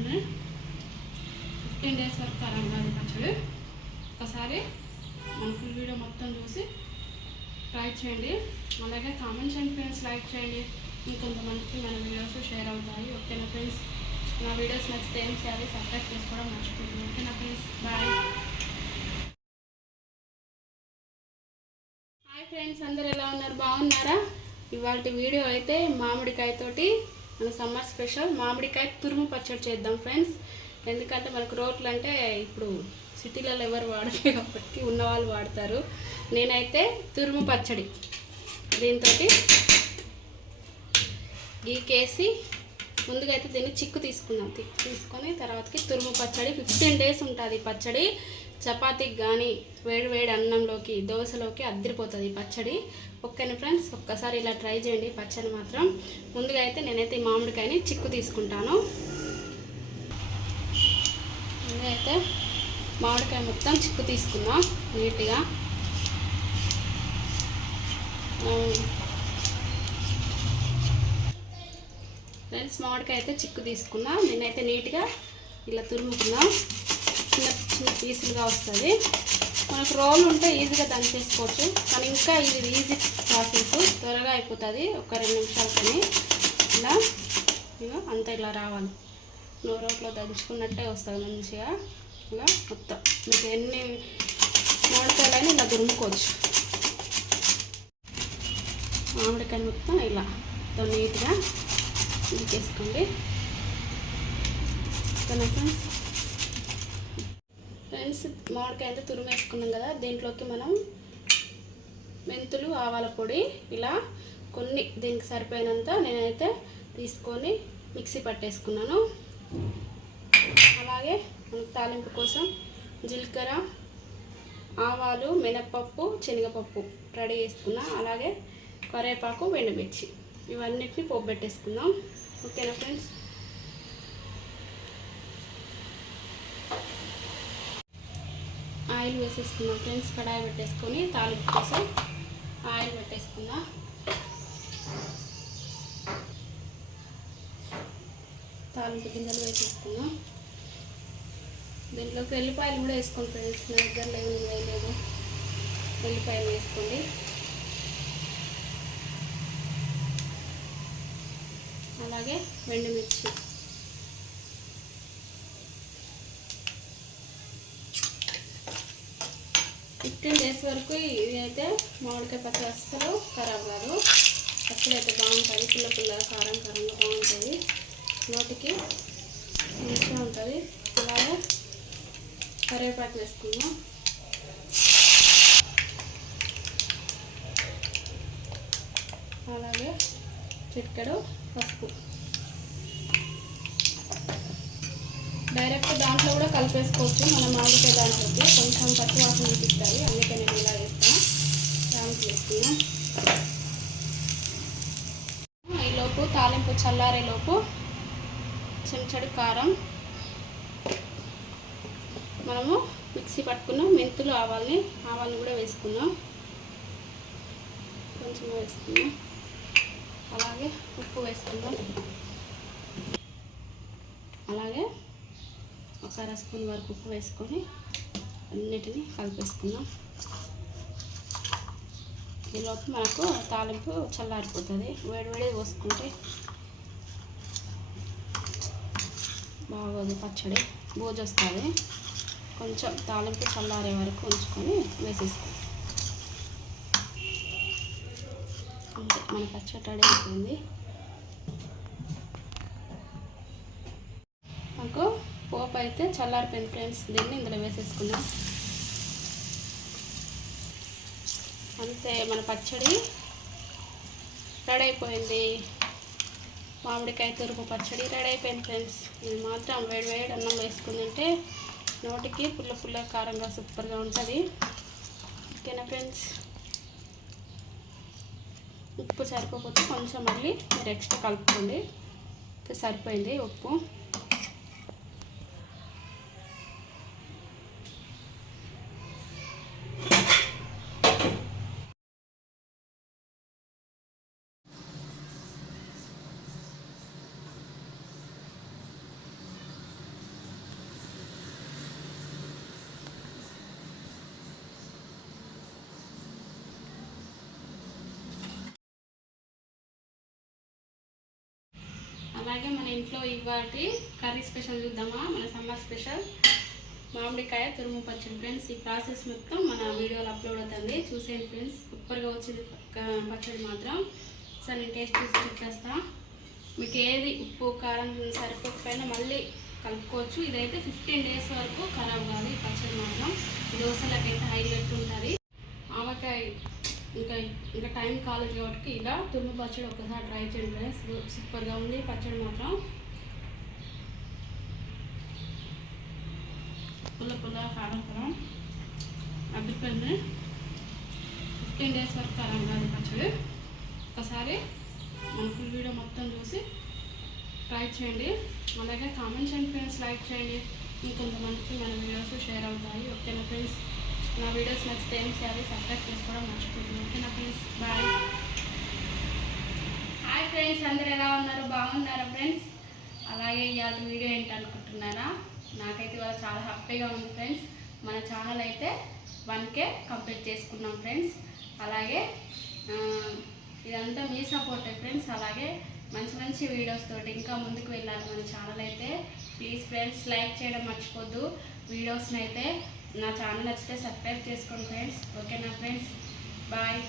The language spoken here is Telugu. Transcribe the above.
అన్నీ ఫిఫ్టీన్ డేస్ వరకు ఖరాబ్ పచ్చడి. ఒకసారి మన ఫుల్ వీడియో మొత్తం చూసి ట్రై చేయండి. అలాగే కామెంట్స్ అండ్ ఫ్రెండ్స్ లైక్ చేయండి. ఇంకొంతమందికి మన వీడియోస్ షేర్ అవుతాయి. ఓకేనా ఫ్రెండ్స్ నా వీడియోస్ నచ్చితే ఏం చేయాలి? సబ్స్క్రైబ్ చేసుకోవడం మర్చిపోతుంది ఓకేనా ఫ్రెండ్స్ బాయ్ హాయ్ ఫ్రెండ్స్ అందరు ఎలా ఉన్నారు? బాగున్నారా? ఇవాళ వీడియో అయితే మామిడికాయతోటి మన సమ్మర్ స్పెషల్. మామిడికాయ తురుము పచ్చడి చేద్దాం ఫ్రెండ్స్. ఎందుకంటే మనకు రోట్లు అంటే ఇప్పుడు సిటీలలో ఎవరు వాడలే కాబట్టి ఉన్న వాళ్ళు వాడతారు. నేనైతే తురుము పచ్చడి దీంతో గీకేసి ముందుగా అయితే దీన్ని చిక్కు తీసుకుందాం. చిక్కు తీసుకొని తర్వాతకి తురుము పచ్చడి ఫిఫ్టీన్ డేస్ ఉంటుంది పచ్చడి. చపాతీకి కానీ వేడి వేడి అన్నంలోకి దోశలోకి అద్దరిపోతుంది పచ్చడి. ఓకేనా ఫ్రెండ్స్? ఒక్కసారి ఇలా ట్రై చేయండి పచ్చడి మాత్రం. ముందుగా అయితే నేనైతే ఈ మామిడికాయని చిక్కు తీసుకుంటాను. ముందుగా అయితే మామిడికాయ మొత్తం చిక్కు తీసుకుందాం నీట్గా. ఫ్రెండ్స్ మామిడికాయ అయితే చిక్కు తీసుకున్నా. నేనైతే నీట్గా ఇలా తురుముకున్నాం. చిన్న చిన్న పీసులుగా వస్తుంది మనకు రోల్ ఉంటే ఈజీగా దంచేసుకోవచ్చు కానీ ఇంకా ఇది ఈజీ ప్రాసెస్ త్వరగా అయిపోతుంది. ఒక రెండు నిమిషాలతోని ఇలా ఇక అంత ఇలా రావాలి. నోరోట్లో దంచుకున్నట్టే వస్తుంది మంచిగా. ఇలా మొత్తం. మీకు ఎన్ని మామిడికాయలైనా ఇలా దురుముకోవచ్చు మామిడికాయ మొత్తం ఇలా. మొత్తం నీట్గా తీసుకోండి కనుక ఫ్రెండ్స్? మామిడికాయ అయితే తురిమేసుకున్నాం కదా దీంట్లోకి మనం మెంతులు ఆవాల పొడి ఇలా కొన్ని దీనికి సరిపోయినంత నేనైతే తీసుకొని మిక్సీ పట్టేసుకున్నాను. అలాగే మనకు తాలింపు కోసం జీలకర్ర ఆవాలు మినప్పప్పు శనగపప్పు రెడీ చేసుకున్నా. అలాగే కరివేపాకు వెండుమిర్చి. ఇవన్నిటిని పోబెట్టేసుకుందాం పెట్టేసుకుందాం ఓకేనా ఫ్రెండ్స్? ఆయిల్ వేసేసుకుందాం ఫ్రెండ్స్ కడాయి పెట్టేసుకొని తాలింపు కోసం. ఆయిల్ పెట్టేసుకుందాం. తాలింపు గింజలు వేసేసుకుందాం. దీంట్లోకి వెల్లిపాయలు కూడా వేసుకోండి ఫ్రెండ్స్ నా దగ్గర లేదు వేయలేదు వెల్లిపాయలు వేసుకోండి. అలాగే ఎండుమిర్చి ఫిఫ్టీన్ డేస్ వరకు ఇది అయితే మామిడికాయ పచ్చడి అస్సలు ఖరాబ్ కాదు. అసలు అయితే బాగుంటుంది పుల్ల పుల్ల కారం కారంగా బాగుంటుంది. నోటికి మంచిగా ఉంటుంది. అలాగే కరివేపాకు వేసుకుందాం. అలాగే చిటికెడు పసుపు. డైరెక్ట్ దాంట్లో కూడా కలిపేసుకోవచ్చు. మనం మామిడికాయ దాంట్లోకి కొంచెం పచ్చి వాసన అనిపిస్తుంది అందుకే నేను ఇలా వేస్తాను దాంట్లో వేసుకున్నాం ఈలోపు తాలింపు చల్లారేలోపు చెంచడు కారం. మనము మిక్సీ పట్టుకున్నాం మెంతులు ఆవాల్ని ఆవాల్ని కూడా వేసుకున్నాం కొంచెం వేసుకున్నాం అలాగే ఉప్పు వేసుకుందాం. అలాగే ఒక అర స్పూన్ వరకు ఉప్పు వేసుకొని అన్నిటినీ కలిపేసుకుందాం. ఈలోపు మనకు తాలింపు చల్లారిపోతుంది. వేడివేడి పోసుకుంటే బాగోదు పచ్చడి. బోజు వస్తుంది కొంచెం తాలింపు చల్లారే వరకు ఉంచుకొని వేసేసుకో మన పచ్చడి రెడీ అయిపోయింది. మాకు పోపు అయితే చల్లారిపోయింది ఫ్రెండ్స్. దీన్ని ఇందులో వేసేసుకున్నాం అంతే మన పచ్చడి రెడీ అయిపోయింది. మామిడికాయ తురుపు పచ్చడి రెడీ అయిపోయింది ఫ్రెండ్స్. ఇది మాత్రం వేడి వేడి అన్నం వేసుకుందంటే నోటికి పుల్ల పుల్ల కారంగా సూపర్గా ఉంటుంది. ఓకేనా ఫ్రెండ్స్? ఉప్పు సరిపోకపోతే కొంచెం మళ్ళీ మీరు ఎక్స్ట్రా కలుపుకోండి. ఇంకా సరిపోయింది ఉప్పు. అలాగే మన ఇంట్లో ఇవాటి కర్రీ స్పెషల్ చూద్దామా? మన సమ్మర్ స్పెషల్. మామిడికాయ తురుము పచ్చడి. ఫ్రెండ్స్ ఈ ప్రాసెస్ మొత్తం మన వీడియోలో అప్లోడ్ అవుతుంది. చూసేయండి ఫ్రెండ్స్. సూపర్గా వచ్చింది పచ్చడి మాత్రం. సరే నేను టేస్ట్ చేసి చేస్తా మీకు ఏది ఉప్పు కారం సరిపోకపోయినా మళ్ళీ కలుపుకోవచ్చు. ఇదైతే ఫిఫ్టీన్ డేస్ వరకు ఖరాబ్ కాదు ఈ పచ్చడి మాత్రం. దోశలకైతే హైలైట్ ఉంటుంది. ఇంకా ఇంకా టైం కాలేదు కాబట్టి ఇలా తురుము పచ్చడి ఒకసారి ట్రై చేయండి ఫ్రెండ్స్. సూపర్గా ఉంది పచ్చడి మాత్రం. పుల్ల పుల్ల కారం కారం అడ్డుపోయింది ఫిఫ్టీన్ డేస్ వరకు కారం కాదు పచ్చడి. ఒకసారి మన ఫుల్ వీడియో మొత్తం చూసి ట్రై చేయండి. అలాగే కామెంట్ చేయండి ఫ్రెండ్స్. లైక్ చేయండి. ఇంకొంతమందికి మన వీడియోస్ షేర్ అవుతాయి. ఓకేనా ఫ్రెండ్స్? నా వీడియోస్ నచ్చితే ఏం చేయాలి? సబ్స్క్రైబ్ చేసుకోవడం మర్చిపోతుంది ఓకేనా ఫ్రెండ్స్? బాయ్. హాయ్ ఫ్రెండ్స్ అందరు ఎలా ఉన్నారు? బాగున్నారా ఫ్రెండ్స్? అలాగే ఇవాళ వీడియో ఏంటనుకుంటున్నారా? నాకైతే ఇవాళ చాలా హ్యాపీగా ఉంది ఫ్రెండ్స్. మన ఛానల్ అయితే వన్ కే కంప్లీట్ చేసుకున్నాం ఫ్రెండ్స్. అలాగే ఇదంతా మీ సపోర్టే ఫ్రెండ్స్. అలాగే మంచి మంచి వీడియోస్ తోటి ఇంకా ముందుకు వెళ్ళాలి మన ఛానల్ అయితే. ప్లీజ్ ఫ్రెండ్స్ లైక్ చేయడం మర్చిపోద్దు. వీడియోస్ని అయితే నా ఛానల్ నచ్చితే సబ్స్క్రైబ్ చేసుకోండి ఫ్రెండ్స్ ఓకేనా ఫ్రెండ్స్ బాయ్